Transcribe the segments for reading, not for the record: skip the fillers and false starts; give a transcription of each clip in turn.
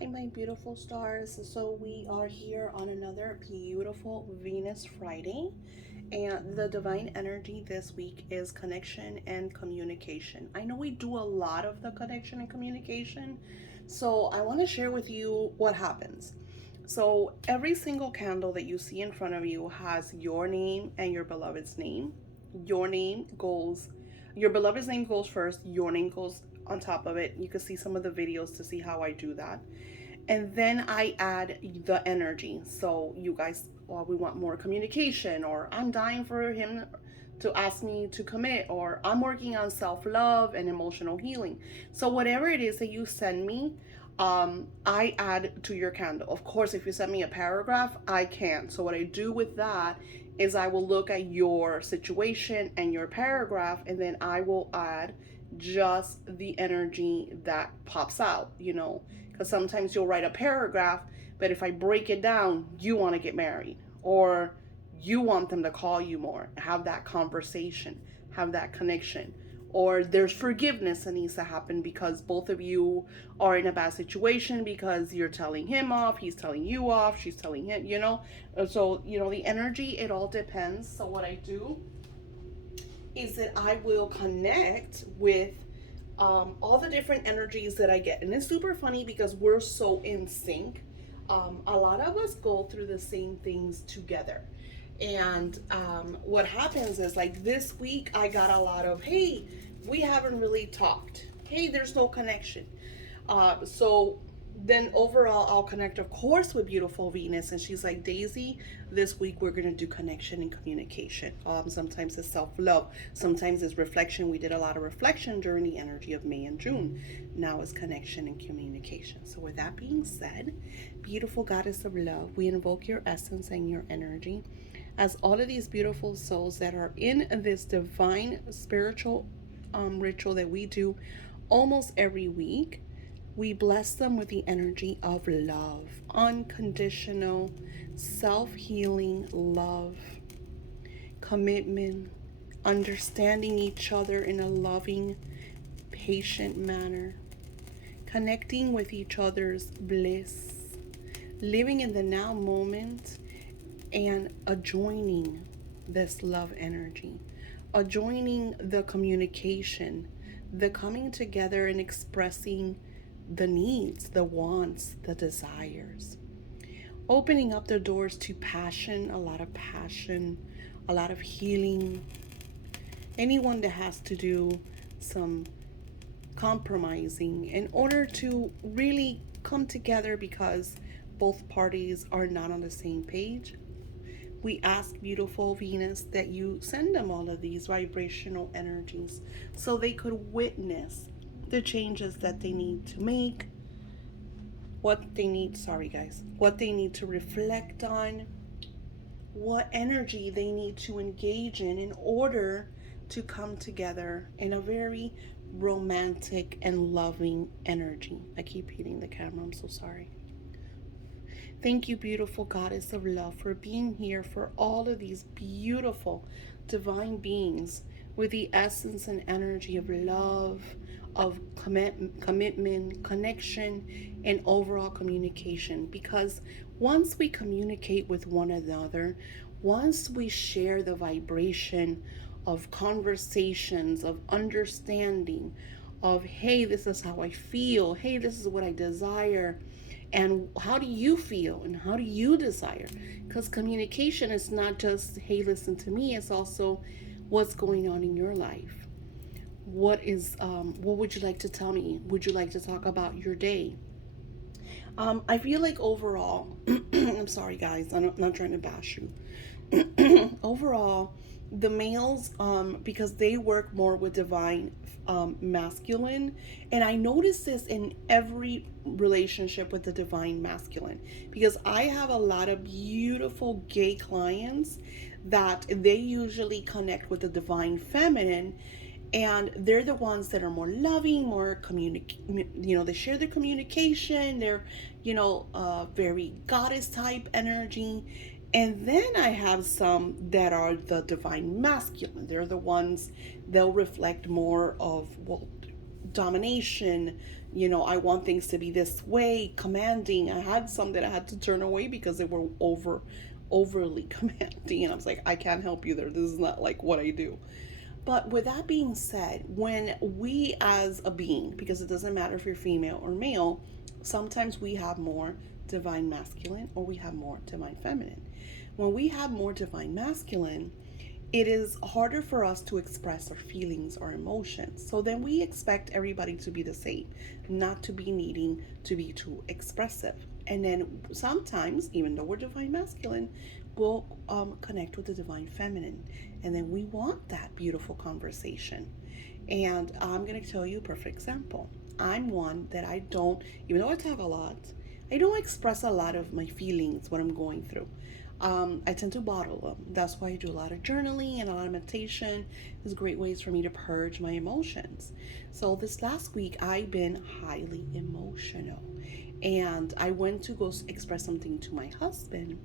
Hi, my beautiful stars. So, we are here on another beautiful Venus Friday, and the divine energy this week is connection and communication. I know we do a lot of the connection and communication, so I want to share with you what happens. So, every single candle that you see in front of you has your name and your beloved's name. Your name goes, your beloved's name goes first, your name goes on top of it. You can see some of the videos to see how I do that, and then I add the energy. So you guys, well, we want more communication, or I'm dying for him to ask me to commit, or I'm working on self-love and emotional healing. So whatever it is that you send me, I add to your candle. Of course, if you send me a paragraph, I can't. So what I do with that is I will look at your situation and your paragraph, and then I will add just the energy that pops out, because sometimes you'll write a paragraph, but if I break it down, you want to get married, or you want them to call you more, have that conversation, have that connection, or there's forgiveness that needs to happen because both of you are in a bad situation, because you're telling him off, he's telling you off, she's telling him. So the energy, it all depends. So what I do is that I will connect with all the different energies that I get. And it's super funny because we're so in sync. A lot of us go through the same things together. And what happens is, like this week, I got a lot of, hey, we haven't really talked. Hey, there's no connection. So then overall, I'll connect, of course, with beautiful Venus. And she's like, Daisy, this week we're going to do connection and communication. Sometimes it's self-love. Sometimes it's reflection. We did a lot of reflection during the energy of May and June. Now it's connection and communication. So with that being said, beautiful goddess of love, we invoke your essence and your energy as all of these beautiful souls that are in this divine spiritual ritual that we do almost every week. We bless them with the energy of love, unconditional, self-healing love, commitment, understanding each other in a loving, patient manner, connecting with each other's bliss, living in the now moment, and adjoining this love energy, adjoining the communication, the coming together and expressing the needs, the wants, the desires. Opening up the doors to passion, a lot of healing. Anyone that has to do some compromising in order to really come together because both parties are not on the same page. We ask beautiful Venus that you send them all of these vibrational energies so they could witness the changes that they need to make, what they need to reflect on, what energy they need to engage in order to come together in a very romantic and loving energy. I keep hitting the camera, I'm so sorry. Thank you, beautiful goddess of love, for being here for all of these beautiful divine beings with the essence and energy of love, of commitment, connection, and overall communication. Because once we communicate with one another, once we share the vibration of conversations, of understanding, of, hey, this is how I feel, hey, this is what I desire, and how do you feel and how do you desire? Because communication is not just, hey, listen to me, it's also what's going on in your life. What would you like to tell me? Would you like to talk about your day? I feel like overall, I'm sorry guys, I'm not trying to bash you. Overall, the males, because they work more with divine masculine, and I notice this in every relationship with the divine masculine, because I have a lot of beautiful gay clients that they usually connect with the divine feminine, and they're the ones that are more loving, more they share their communication, they're very goddess type energy. And then I have some that are the divine masculine. They're the ones, they'll reflect more of, well, domination, I want things to be this way, commanding. I had some that I had to turn away because they were overly commanding, and I was like, I can't help you there. This is not like what I do. But with that being said, when we as a being, because it doesn't matter if you're female or male, sometimes we have more divine masculine or we have more divine feminine. When we have more divine masculine, it is harder for us to express our feelings or emotions. So then we expect everybody to be the same, not to be needing to be too expressive. And then sometimes, even though we're divine masculine, we'll connect with the divine feminine. And then we want that beautiful conversation. And I'm going to tell you a perfect example. I'm one that I don't, even though I talk a lot, I don't express a lot of my feelings, what I'm going through. I tend to bottle them. That's why I do a lot of journaling and a lot of meditation. It's great ways for me to purge my emotions. So this last week, I've been highly emotional. And I went to go express something to my husband.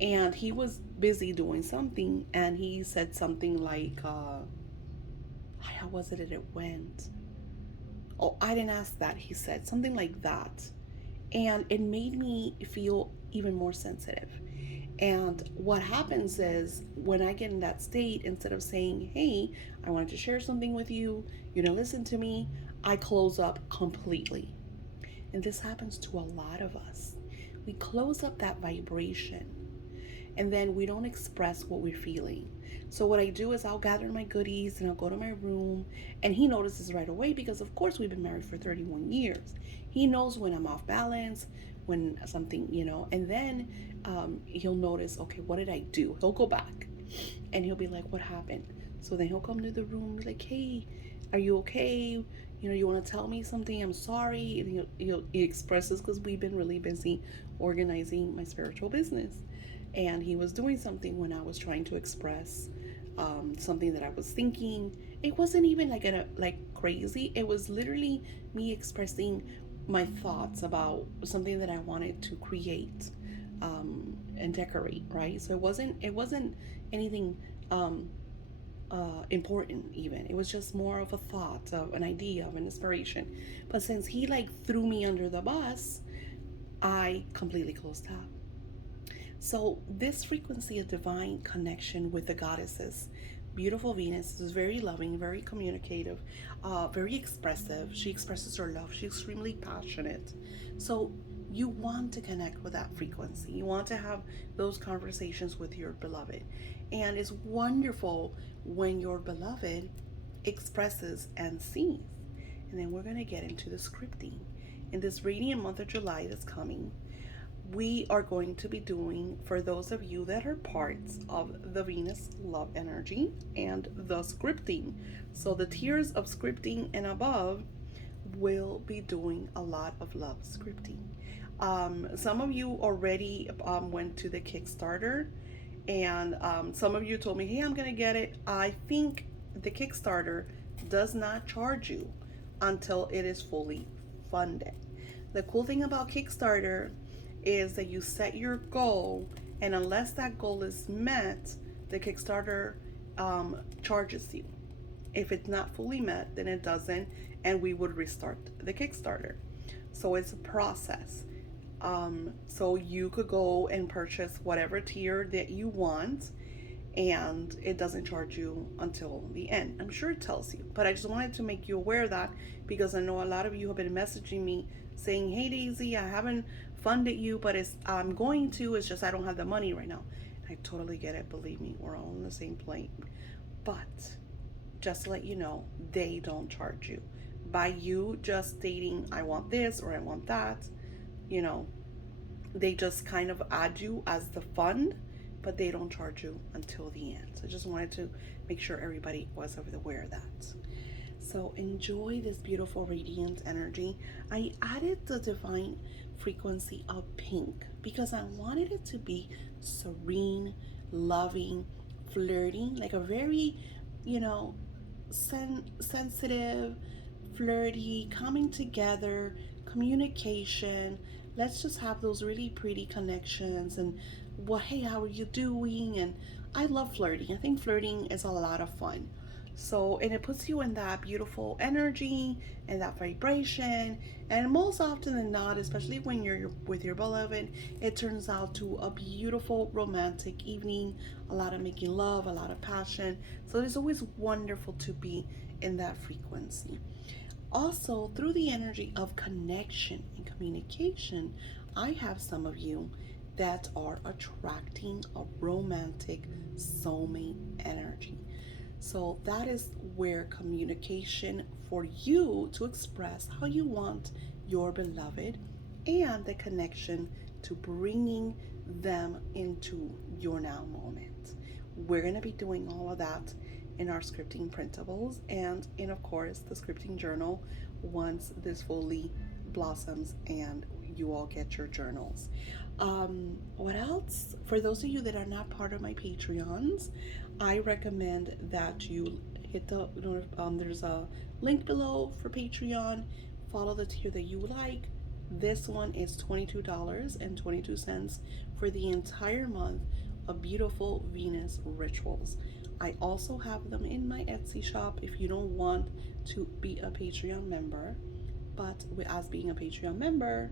And he was busy doing something. And he said something like, how was it that it went? Oh, I didn't ask that, he said. Something like that. And it made me feel even more sensitive. And what happens is when I get in that state, instead of saying, hey, I wanted to share something with you, you didn't listen to me, I close up completely. And this happens to a lot of us. We close up that vibration and then we don't express what we're feeling. So what I do is I'll gather my goodies and I'll go to my room, and he notices right away because of course we've been married for 31 years. He knows when I'm off balance, when something, and then he'll notice, okay, what did I do? He'll go back and he'll be like, what happened? So then he'll come to the room and be like, hey, are you okay? You want to tell me something? I'm sorry. And he expresses, because we've been really busy organizing my spiritual business. And he was doing something when I was trying to express something that I was thinking. It wasn't even like crazy. It was literally me expressing my thoughts about something that I wanted to create and decorate, right? So it wasn't anything important even. It was just more of a thought, of an idea, of an inspiration. But since he like threw me under the bus, I completely closed out. So this frequency of divine connection with the goddesses, beautiful Venus is very loving, very communicative, very expressive. She expresses her love. She's extremely passionate. So you want to connect with that frequency. You want to have those conversations with your beloved. And it's wonderful when your beloved expresses and sees. And then we're going to get into the scripting. In this radiant month of July that's coming, we are going to be doing, for those of you that are parts of the Venus love energy and the scripting. So the tiers of scripting and above will be doing a lot of love scripting. Some of you already went to the Kickstarter, and some of you told me, hey, I'm gonna get it. I think the Kickstarter does not charge you until it is fully funded. The cool thing about Kickstarter is that you set your goal, and unless that goal is met, the Kickstarter charges you. If it's not fully met, then it doesn't, and we would restart the Kickstarter. So it's a process. So you could go and purchase whatever tier that you want, and it doesn't charge you until the end. I'm sure it tells you, but I just wanted to make you aware of that, because I know a lot of you have been messaging me saying, hey Daisy, I haven't funded you, but I'm going to, it's just I don't have the money right now. I totally get it. Believe me, we're all on the same plane. But just to let you know, they don't charge you. By you just stating, I want this or I want that, they just kind of add you as the fund, but they don't charge you until the end. So I just wanted to make sure everybody was aware of that. So enjoy this beautiful radiant energy. I added the divine frequency of pink because I wanted it to be serene, loving, flirty, like a very, sensitive, flirty, coming together, communication. Let's just have those really pretty connections and, well, hey, how are you doing? And I love flirting. I think flirting is a lot of fun. So, and it puts you in that beautiful energy and that vibration. And most often than not, especially when you're with your beloved, it turns out to a beautiful romantic evening, a lot of making love, a lot of passion. So, it's always wonderful to be in that frequency. Also, through the energy of connection and communication, I have some of you that are attracting a romantic soulmate energy. So that is where communication for you to express how you want your beloved and the connection to bringing them into your now moment. We're going to be doing all of that in our scripting printables and in, of course, the scripting journal once this fully blossoms and you all get your journals. What else? For those of you that are not part of my Patreons, I recommend that you hit there's a link below for Patreon. Follow the tier that you like. This one is $22.22 for the entire month of beautiful Venus rituals. I also have them in my Etsy shop if you don't want to be a Patreon member. But as being a Patreon member,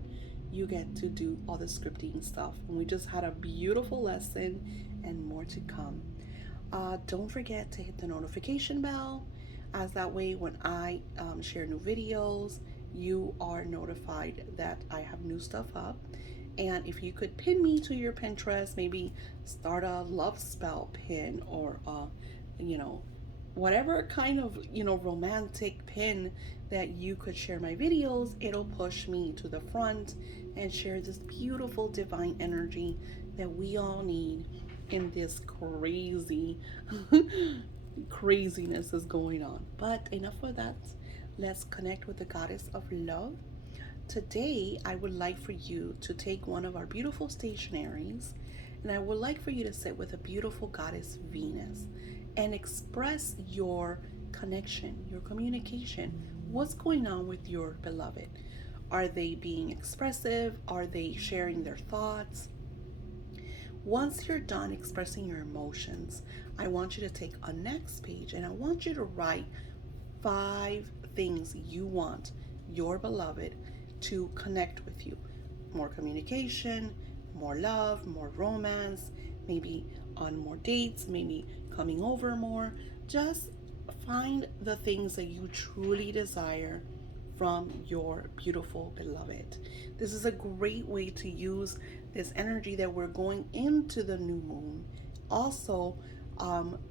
you get to do all the scripting stuff. And we just had a beautiful lesson and more to come. Don't forget to hit the notification bell, as that way when I share new videos, you are notified that I have new stuff up. And if you could pin me to your Pinterest, maybe start a love spell pin or you know, whatever kind of, romantic pin that you could share my videos, it'll push me to the front and share this beautiful divine energy that we all need in this crazy craziness is going on. But enough of that. Let's connect with the goddess of love. Today, I would like for you to take one of our beautiful stationaries, and I would like for you to sit with a beautiful goddess Venus and express your connection, your communication. What's going on with your beloved? Are they being expressive? Are they sharing their thoughts? Once you're done expressing your emotions, I want you to take a next page and I want you to write 5 things you want your beloved to connect with you. More communication, more love, more romance, maybe on more dates, maybe coming over more. Just find the things that you truly desire from your beautiful beloved. This is a great way to use this energy that we're going into the new moon. Also,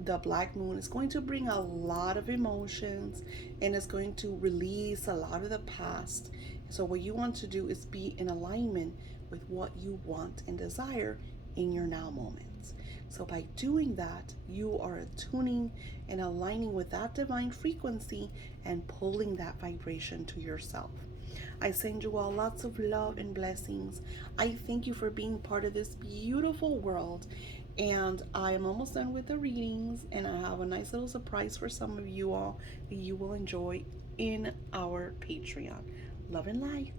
the black moon is going to bring a lot of emotions and it's going to release a lot of the past. So, what you want to do is be in alignment with what you want and desire in your now moments. So, by doing that, you are attuning and aligning with that divine frequency and pulling that vibration to yourself. I send you all lots of love and blessings. I thank you for being part of this beautiful world. And I am almost done with the readings, and I have a nice little surprise for some of you all that you will enjoy in our Patreon. Love and light.